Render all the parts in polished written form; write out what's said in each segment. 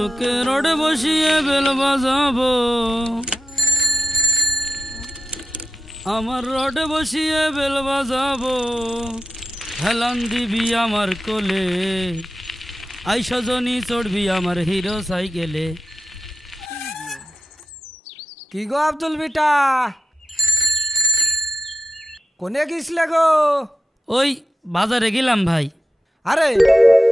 তোকে রোডে বসিয়ে বেল বাজাবো, আমার রোডে বসিয়ে বেল বাজাবো, হেলান দিবি আমার কোলে, আই সজনী চড়বি আমার হিরো সাইকেলে। কি গো আব্দুল বেটা, কোনে গেছিলে গো? ওই বাজারে গেলাম ভাই। আরে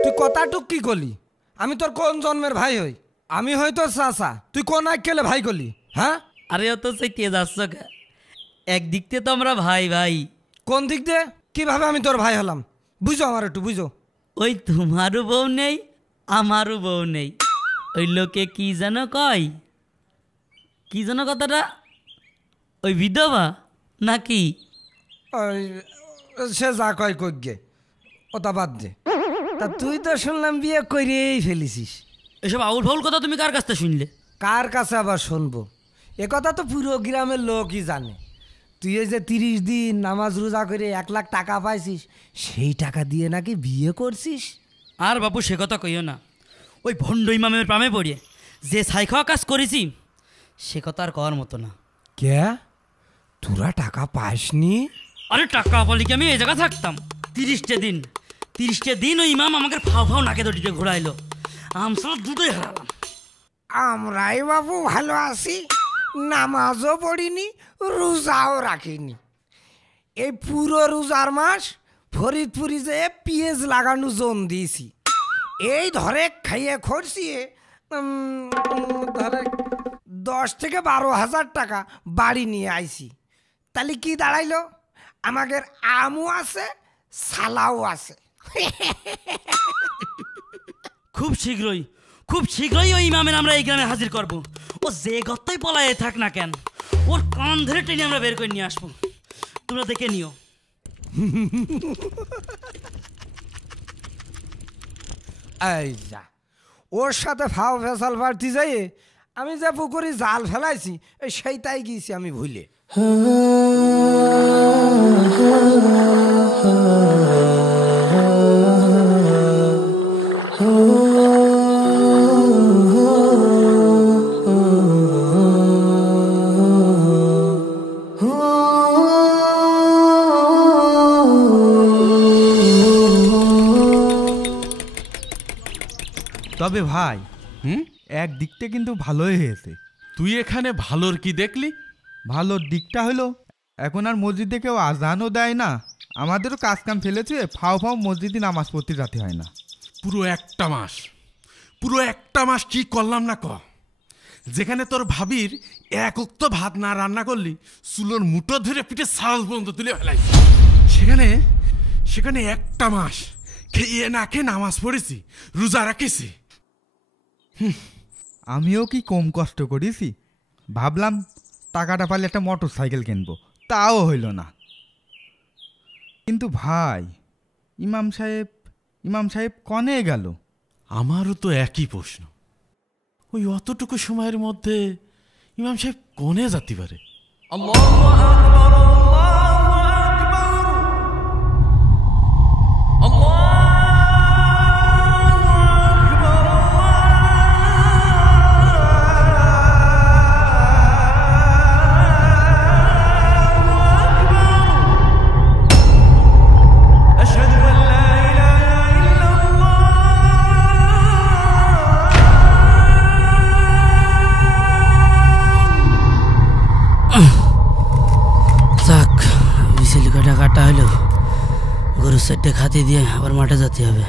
তুই কথাটুক কি করলি? আমি তোর কোন জন্মের ভাই হই? আমি হই তোর চাচা, তুই কোন আইকেলে ভাই করলি? হ্যাঁ আরে অত চেতে যাচ্ছ, একদিক থেকে তো আমরা ভাই ভাই। কোন দিক দিয়ে কিভাবে আমি তোর ভাই হলাম বুঝো, আমার একটু বুঝো। ওই তোমারও বউ নেই আমারও বউ নেই, ওই লোকে কি যেন কয়, কি যেন কথাটা, ওই বিধবা নাকি? ওই সে যা কয় কইগে, ওটা বাদ দে। তা তুই তো শুনলাম বিয়ে করেই ফেলিছিস। এসব আউল ফাউল কথা তুমি কার কাছ থেকে শুনলে? কার কাছে আবার শুনবো? এ কথা তো পুরো গ্রামের লোকই জানে। তুই এই যে 30 দিন নামাজ রোজা করে 1 লাখ টাকা পাইছিস, সেই টাকা দিয়ে নাকি বিয়ে করছিস। আর বাপু সে কথা কইও না, ওই ভণ্ড ইমামের প্রামে পড়িয়ে যে ছাই খাওয়া কাজ করেছি সে কথা আর কওয়ার মতো না। কে তোরা টাকা পাসনি? আরে টাকা বলি কি আমি এই জায়গা থাকতাম? 30টে দিন ওই ইমাম আমাকে ফাও ফাও নাকে দড়িতে ঘোরাইলো, আমসলা দুটোই হারালাম। আমরাই বাবু ভালো আছি, নামাজও পড়িনি, রোজাও রাখিনি। এই পুরো রোজার মাস ফরিদপুরি যে পিঁয়াজ লাগানো জোন দিয়েছি, এই ধরে খাইয়ে খরচিয়ে ধরে 10 থেকে 12 হাজার টাকা বাড়ি নিয়ে আইছি। তাহলে কি দাঁড়াইলো? আমাদের আমও আছে, সালাও আছে। খুব শীঘ্রই ওই ইমামের আমরা এই গ্রামে হাজির করব। ও যে গত্তই পলায়ে থাক না কেন, ওর কান ধরে টেনে আমরা বের করে নিয়ে আসবো, তোমরা দেখে নিও। এই যা, ওর সাথে ফাও ফেসাল পারতি যাই আমি যে পুকুরে জাল ফেলাইছি সেইটাই গিয়েছি আমি ভুলে। তবে ভাই একদিকটা কিন্তু ভালোই হয়েছে। তুই এখানে ভালোর কি দেখলি? ভালোর দিকটা হলো এখন আর মসজিদে কেউ আজানও দেয় না, আমাদেরও কাজ কাম ফেলেছে, ফাও মসজিদে নামাজ পড়তে যেতে হয় না। পুরো একটা মাস কি করলাম না ক? যেখানে তোর ভাবির এক উক্ত ভাত না রান্না করলি চুলোর মুঠো ধরে পিঠে সাল পর্যন্ত তুলে ফেলাই, সেখানে একটা মাস খেয়ে না খেয়ে নামাজ পড়েছি, রোজা রাখেছি। আমিও কি কম কষ্ট করেছি? ভাবলাম টাকাটা পাইলে একটা মোটর সাইকেল কিনবো, তাও হইল না। কিন্তু ভাই ইমাম সাহেব কনে গেল? আমারও তো একই প্রশ্ন, ওই অতটুকু সময়ের মধ্যে ইমাম সাহেব কনে যেতে পারে? কাটা হলো, গরুর সাইডে খাতি দিয়ে আবার মাঠে যেতে হবে।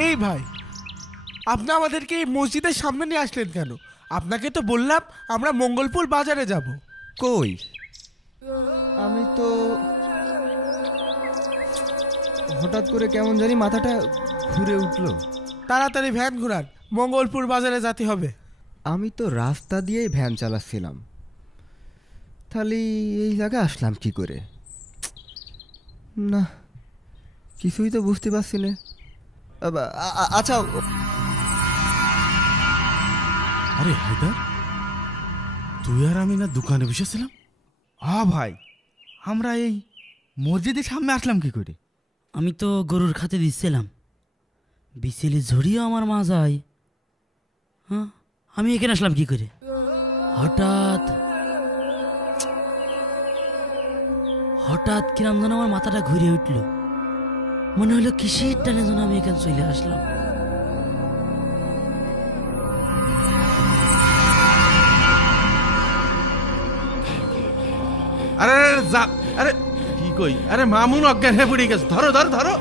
এই ভাই, আপনি আমাদেরকে এই মসজিদের সামনে নিয়ে আসলেন কেন? আপনাকে তো বললাম আমরা মঙ্গলপুর বাজারে যাব। কই, আমি তো হঠাৎ করে কেমন জানি মাথাটা ঘুরে উঠল। তাড়াতাড়ি ভ্যান ঘুরান, মঙ্গলপুর বাজারে যেতে হবে। আমি তো রাস্তা দিয়েই ভ্যান চালাচ্ছিলাম, তাহলে এই জায়গায় আসলাম কি করে? না, কিছুই তো বুঝতে পারছি না। আচ্ছা, আরে হায়দার, তুই আর আমি না দোকানে বসেছিলাম? হ্যাঁ ভাই, আমরা এই মসজিদের সামনে আসলাম কি করে? আমি তো গরুর খাতে দিচ্ছিলাম, বিছেলে ঝরিয়ে আমার মা যায়। হ্যাঁ, আমি এখানে আসলাম কি করে? হঠাৎ হঠাৎ কিরাম যেন আমার মাথাটা ঘুরে উঠল, মনে হলো কিসের টানে যেন আমি এখানে চলে আসলাম। আরে যা, আরে কি কই, আরে মামুন অজ্ঞান হয়ে পড়ে গেছে, ধরো ধরো ধরো।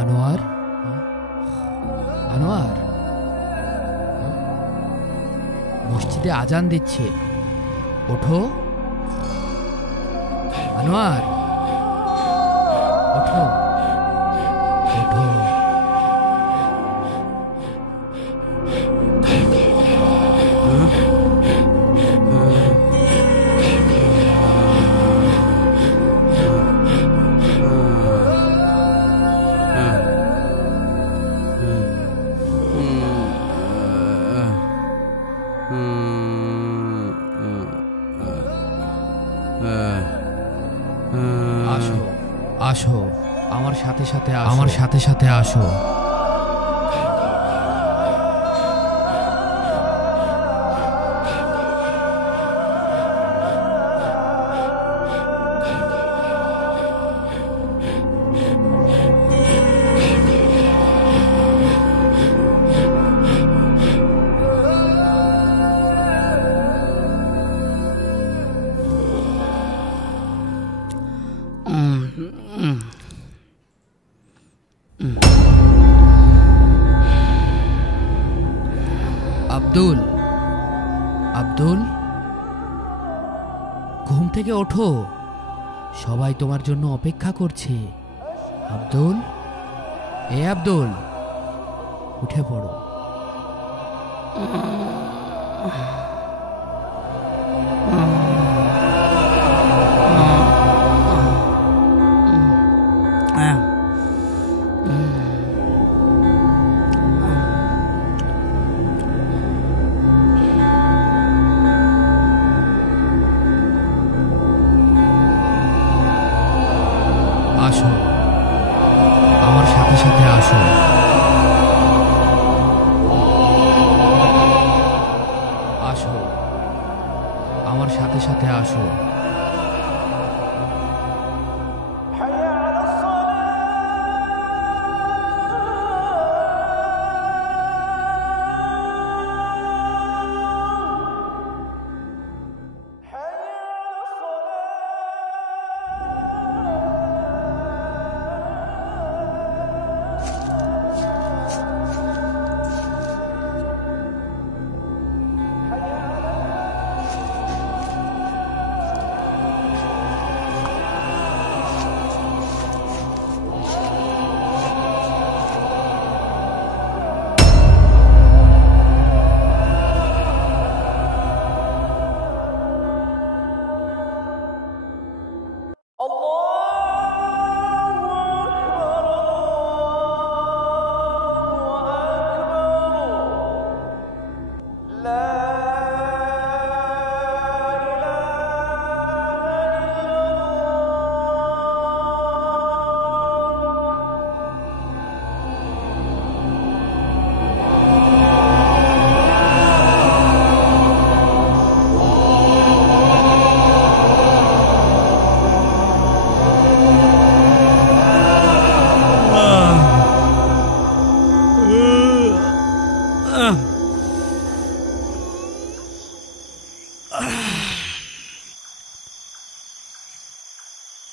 আনোয়ার, আনোয়ার, মসজিদে আজান দিচ্ছে, ওঠো। আনোয়ার, ওঠো ওঠো। আসো আসো, আমার সাথে সাথে আসো, আমার সাথে সাথে আসো। আব্দুল, আব্দুল, ঘুম থেকে ওঠো, সবাই তোমার জন্য অপেক্ষা করছে। আব্দুল, এ আব্দুল, উঠে পড়ো। আসো, আমার সাথে সাথে আসো। আসো, আমার সাথে সাথে আসো।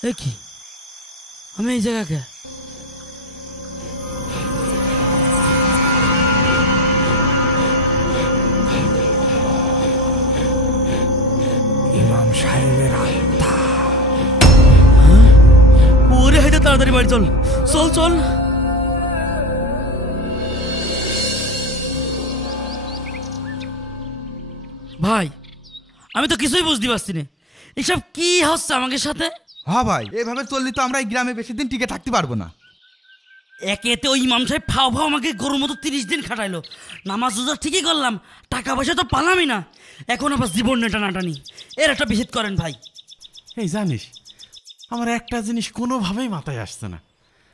এ কি, আমি এই জায়গাকে ইমাম সাহেবের আত্মা। ওরে হাইতে তাড়াতাড়ি বাড়ি চল, চল চল। ভাই আমি তো কিছুই বুঝতে পারছি না, এসব কি হচ্ছে আমাদের সাথে। হ্যাঁ ভাই, এভাবে চললে তো আমরা এই গ্রামে বেশি দিন টিকে থাকতে পারবো না। একেতে ওই ইমাম সাহেব ফাও ফাও আমাকে গরুর মতো 30 দিন খাটাইলো, নামাজ রোজা ঠিকই করলাম, টাকা পয়সা তো পালামই না, এখন আবার জীবন টানাটানি। এর একটা বিহিত করেন ভাই। এই জানিস, আমার একটা জিনিস কোনোভাবেই মাথায় আসছে না,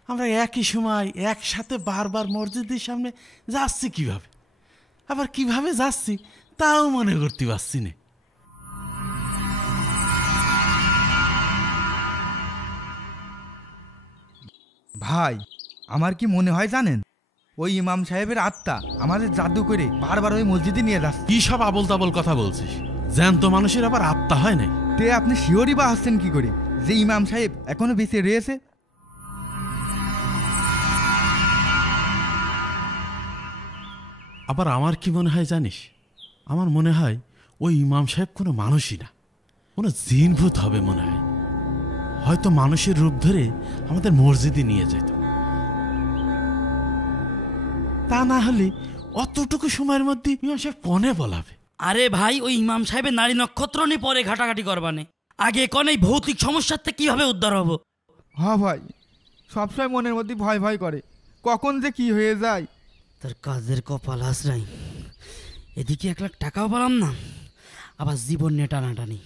আমরা একই সময় একসাথে বারবার মসজিদের সামনে যাচ্ছি কিভাবে, আবার কিভাবে যাচ্ছি তাও মনে করতে পারছি না। ভাই আমার কি মনে হয় জানেন, ওই ইমাম সাহেবের আত্মা আমাদের জাদু করে বারবার ওই মসজিদে নিয়ে যাচ্ছে। কি সব আবল তাবল কথা বলছিস? জ্যান্ত মানুষের আবার আত্মা হয় নাই? তে আপনি শিওরই বা আসছেন কি করে যে ইমাম সাহেব এখনো বেঁচে রয়েছে? আবার আমার কি মনে হয় জানিস, আমার মনে হয় ওই ইমাম সাহেব কোনো মানুষই না, কোনো জিনভূত হবে মনে হয়, হয়তো মানুষের রূপ ধরে আমাদের মসজিদে নিয়ে যেত। তা না হলে অতটুকু সময়ের মধ্যে ইমাম সাহেব কনে বলাবে? আরে ভাই, ওই ইমাম সাহেবের নারী নক্ষত্র নিয়ে পরে ঘাটাঘাটি করবানে, আগে কোন এই ভৌতিক সমস্যার থেকে কিভাবে উদ্ধার হব। হ্যাঁ ভাই, সবসময় মনের মধ্যে ভয় ভয় করে, কখন যে কি হয়ে যায়। তার কাজের কপাল হাসরাই, এদিকে 1 লাখ টাকাও পেলাম না, আবার জীবন নিয়ে টানাটানি।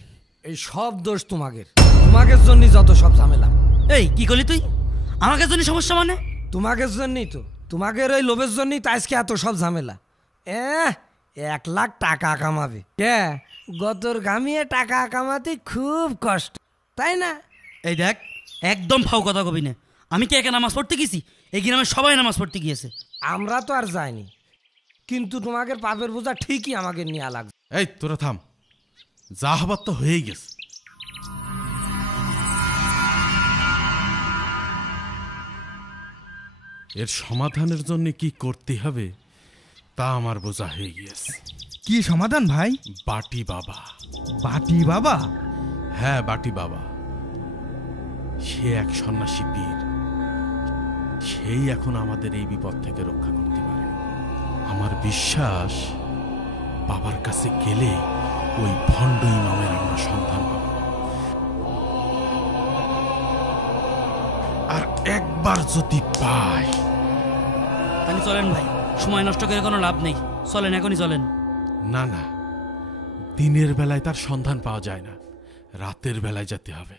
এই সব দোষ তোমাদের, তোমাদের জন্যই যত সব ঝামেলা। এই কি করলি তুই? আমাকে জন্য সমস্যা মানে? তোমাদের জন্যই তো, তোমাদের ওই লোভের জন্যই তো আজকে এত সব ঝামেলা। 1 লাখ টাকা কামাবে কে? গতর গামিয়ে টাকা কামাতে খুব কষ্ট, তাই না? এই দেখ, একদম ফাও কথা কবি না। আমি কি একা নামাজ পড়তে গেছি? এই গ্রামে সবাই নামাজ পড়তে গিয়েছে। আমরা তো আর যাইনি, কিন্তু তোমাদের পাপের বোঝা ঠিকই আমাকে নেওয়া লাগবে। এই তোরা থাম, যা হবার তো হয়েই গেছে। এর সমাধানের জন্য কি করতে হবে তা আমার বোঝা হয়ে গিয়েছে। কি সমাধান ভাই? বাটি বাবা। বাটি বাবা? হ্যাঁ, বাটি বাবা। সে এক সন্ন্যাসী পীর, সেই এখন আমাদের এই বিপদ থেকে রক্ষা করতে পারে। আমার বিশ্বাস, বাবার কাছে গেলে ওই ভণ্ড ইমামের আমরা সন্ধান পাব। আর একবার যদি পাই, তাহলে চলেন ভাই, সময় নষ্ট করে কোনো লাভ নেই, চলেন এখনই চলেন। না না, দিনের বেলায় তার সন্ধান পাওয়া যায় না, রাতের বেলায় যেতে হবে।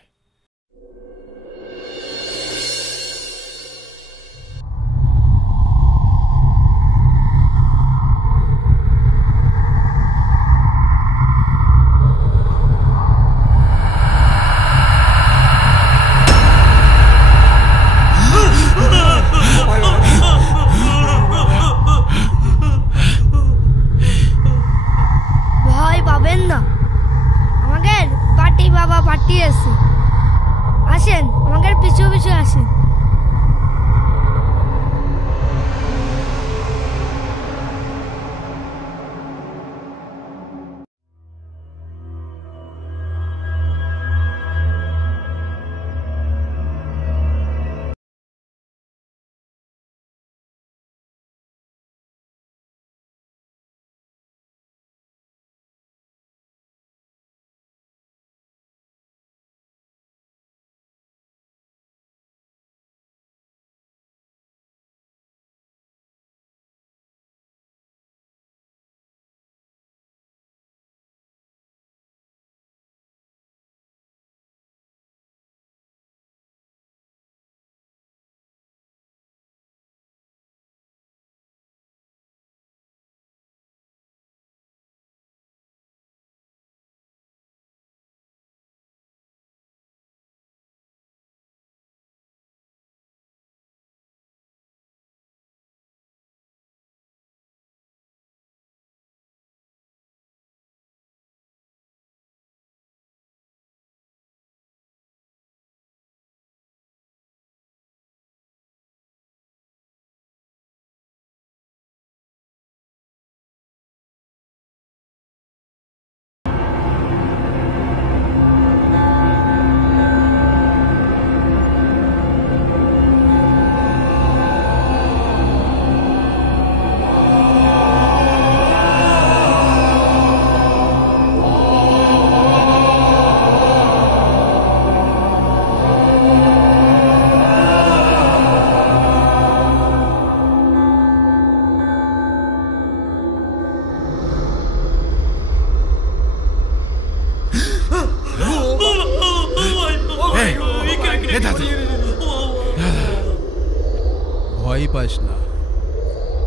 পাস না,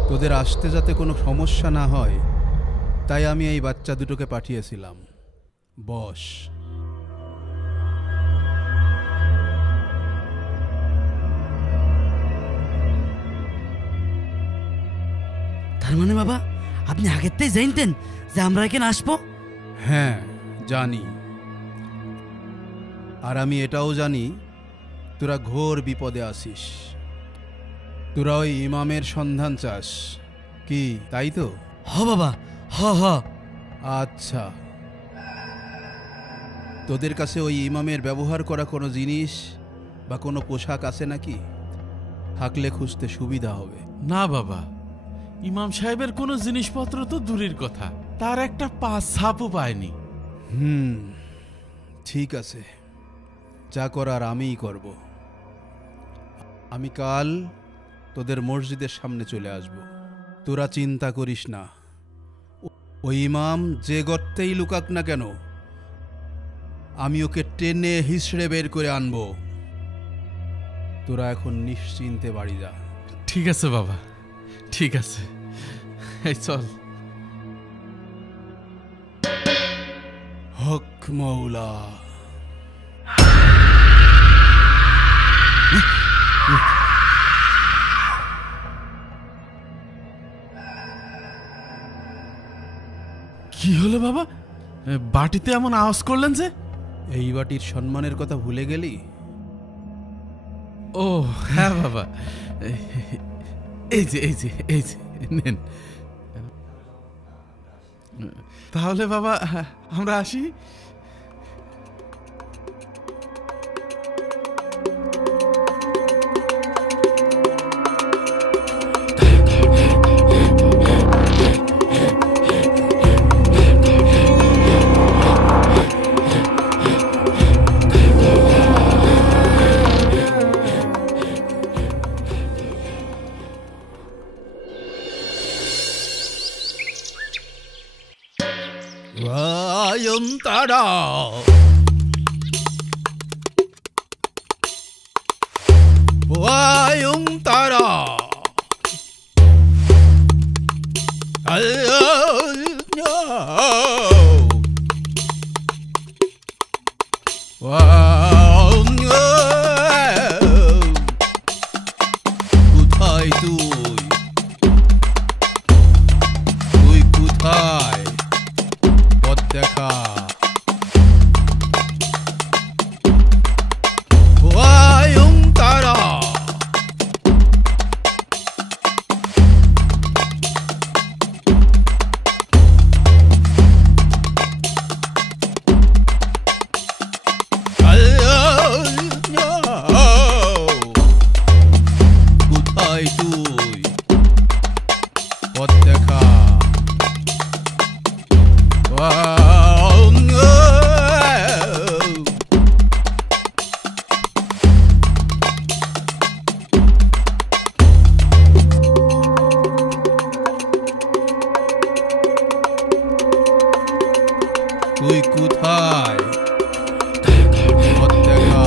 তোদের আসতে যাতে কোনো সমস্যা না হয় তাই আমি এই বাচ্চা দুটোকে পাঠিয়েছিলাম। বস। তার মানে বাবা আপনি আগের থেকে জানতেন যে আমরা এখানে আসবো? হ্যাঁ জানি, আর আমি এটাও জানি তোরা ঘোর বিপদে আসিস। তোরা ওই ইমামের সন্ধান চাস কি, তাই তো? হ বাবা, হ হ। আচ্ছা, তোদের কাছে ওই ইমামের ব্যবহার করা কোনো জিনিস বা কোনো পোশাক আছে নাকি? থাকলে খুঁজতে সুবিধা হবে। না বাবা, ইমাম সাহেবের কোনো জিনিসপত্র তো দূরের কথা, তার একটা পাঁচ ছাপও পায়নি। ঠিক আছে, যা করার আমিই করব। আমি কাল তোদের মসজিদের সামনে চলে আসব। তোরা চিন্তা করিস না, ওই ইমাম যে গর্তেই লুকাক না কেন আমি ওকে টেনে হিসড়ে বের করে আনবো। তোরা এখন নিশ্চিন্তে বাড়ি যা। ঠিক আছে বাবা, ঠিক আছে, এই চল। হক মৌলা। কি হলো বাবা, বাটিতে এমন আওয়াজ করলেন যে? এই বাটির সম্মানের কথা ভুলে গেলি? ও হ্যাঁ বাবা, এই যে এই যে এই যে নেন। তাহলে বাবা আমরা আসি। তারা তারা কোথায় তুই কোথায়? পথ দেখা। তারা কোথায় তুই? পথ দেখা। তুই কোথায়? পথ দেখা।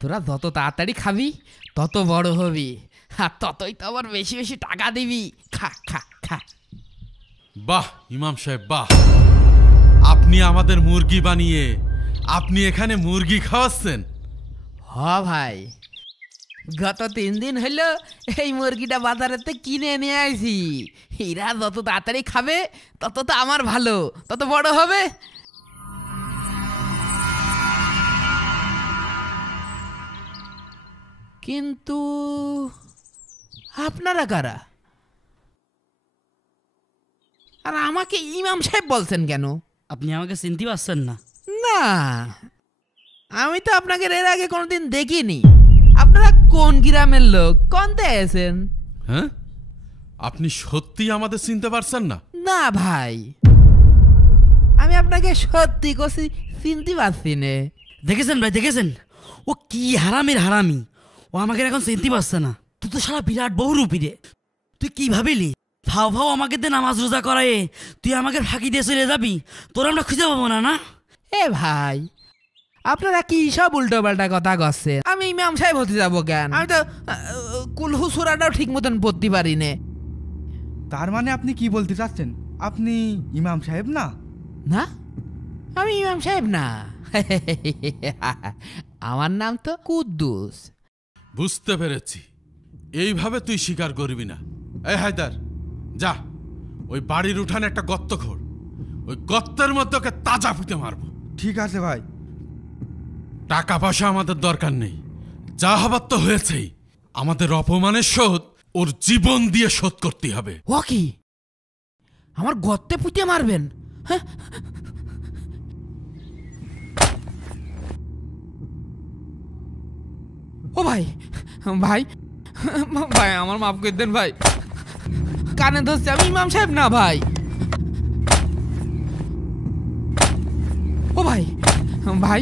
তোরা যত তাড়াতাড়ি খাবি তত বড় হবি, আর ততই তো আবার বেশি বেশি টাকা দিবি। খা খা খা। বাহ ইমাম সাহেব বাহ, আপনি আমাদের মুরগি বানিয়ে আপনি এখানে মুরগি খাওয়াচ্ছেন? হ ভাই, গত 3 দিন হইল এই মুরগিটা বাজারেতে কিনে নিয়ে আইছি। এরা যত তাড়াতাড়ি খাবে তত তো আমার ভালো, তত বড় হবে। কিন্তু আপনারা কারা? আর আমাকে ইমাম সাহেব বলছেন কেন? আপনি আমাকে চিনতে পারছেন না? না, আমি তো আপনাকে এর আগে কোনোদিন দেখিনি। আপনারা কোন গ্রামের লোক? কোনতে আছেন? হ্যাঁ, আপনি সত্যি আমাদের চিনতে পারছেন না? না ভাই, আমি আপনাকে সত্যি কছি চিনতে পারছি না। দেখেছেন ভাই, দেখেছেন ও কি হারামির হারামি, ও আমাকে এখন চিনতে পারছে না। তুই তো সারা বিরাট বহুরূপী রে, তুই কি ভাবিলি ফাও ফাও আমাকে দিয়ে নামাজ রোজা করায় তুই আমাকে ফাঁকি দিয়ে চলে যাবি? তোর আমরা খুঁজে পাবো না? না এ ভাই, আপনারা কি সব উল্টো পাল্টা কথা করছেন? আমি ইমাম সাহেব হতে যাবো কেন? আমি তো কুলহু সূরাটাও ঠিক মতন পড়তে পারি না। তার মানে আপনি কি বলতে চাচ্ছেন? আপনি ইমাম সাহেব না? না, আমি ইমাম সাহেব না। আমার নাম তো কুদ্দুস। বুঝতে পেরেছি, এইভাবে তুই স্বীকার করবি না। এই হায়দার, যা ওই বাড়ির উঠানে একটা গর্ত খোঁড়, ওই গর্তের মধ্যে ওকে তাজা ফুটে মারবো। ঠিক আছে ভাই। টাকা পয়সা আমাদের দরকার নেই, যা হবার তো হয়েছেই। আমাদের অপমানের শোধ ওর জীবন দিয়ে শোধ করতে হবে। ও কি আমার গর্তে পুঁতে মারবেন? হ্যাঁ, ও ভাই, ভাই ভাই আমার মাফ করে দেন ভাই, কানে ধরছে, আমি ইমাম সাহেব না ভাই। ও ভাই, ভাই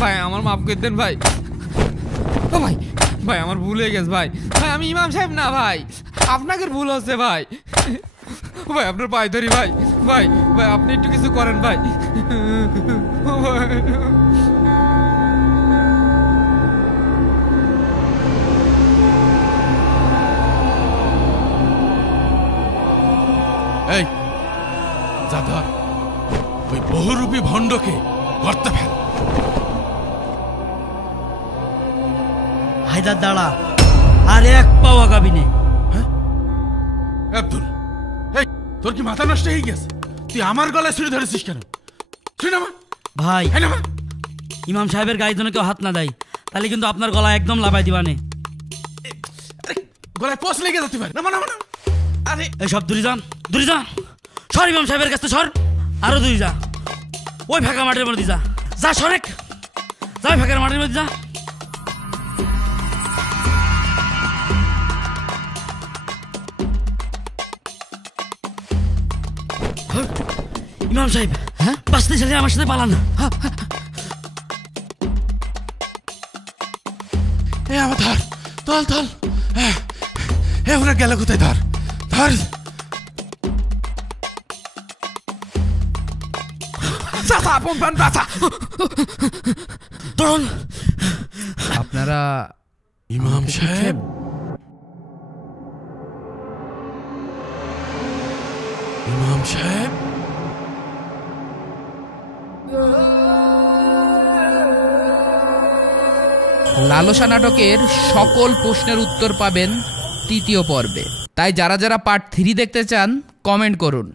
ভাই আমার মাফ করে দেন ভাই। ও ভাই, ভাই আমার ভুল হয়ে গেছে ভাই। ভাই আমি ইমাম সাহেব না ভাই, আপনাকে ভুল হচ্ছে ভাই। ভাই আপনার পায়ে ধরি ভাই। ভাই ভাই আপনি একটু কিছু করেন ভাই। এই যা, ধর ওই বহুরূপী ভণ্ডকে গর্তে ফেল। হায়দার দাঁড়া, আর এক পাও আগাবি নে। হ্যাঁ আব্দুল, এই তোর কি মাথা নষ্ট হয়ে গেছে? তুই আমার গলায় ছুরি ধরেছিস কেন? তুই নামা ভাই, নামা। ইমাম সাহেবের গায়ে যেন কেউ হাত না দেয়, তাহলে কিন্তু আপনার গলা একদম লাগাই দিবানে। গলায় পোষ লেগে যেতে পারে। নামা নামা। আরে এই সব দূরে যা, দূরে যা, সর ইমাম সাহেবের কাছে সর, আরো দূরে যা, ওই ফাঁকা মাঠের মধ্যে যা, যা সরেক, যা ওই ফাঁকা মাঠের মধ্যে যা। ইমাম সাহেব, হ্যাঁ বাঁচতে চাইলে আমার সাথে পালান। এ আমার ধর, তল তল। এ ওরা গেল কোথায়? ধর ধর। আপনারা ইমাম সাহেব, ইমাম সাহেব। লালসা নাটকের সকল প্রশ্নের উত্তর পাবেন তৃতীয় পর্বে। তাই যারা যারা পার্ট 3 দেখতে চান কমেন্ট করুন।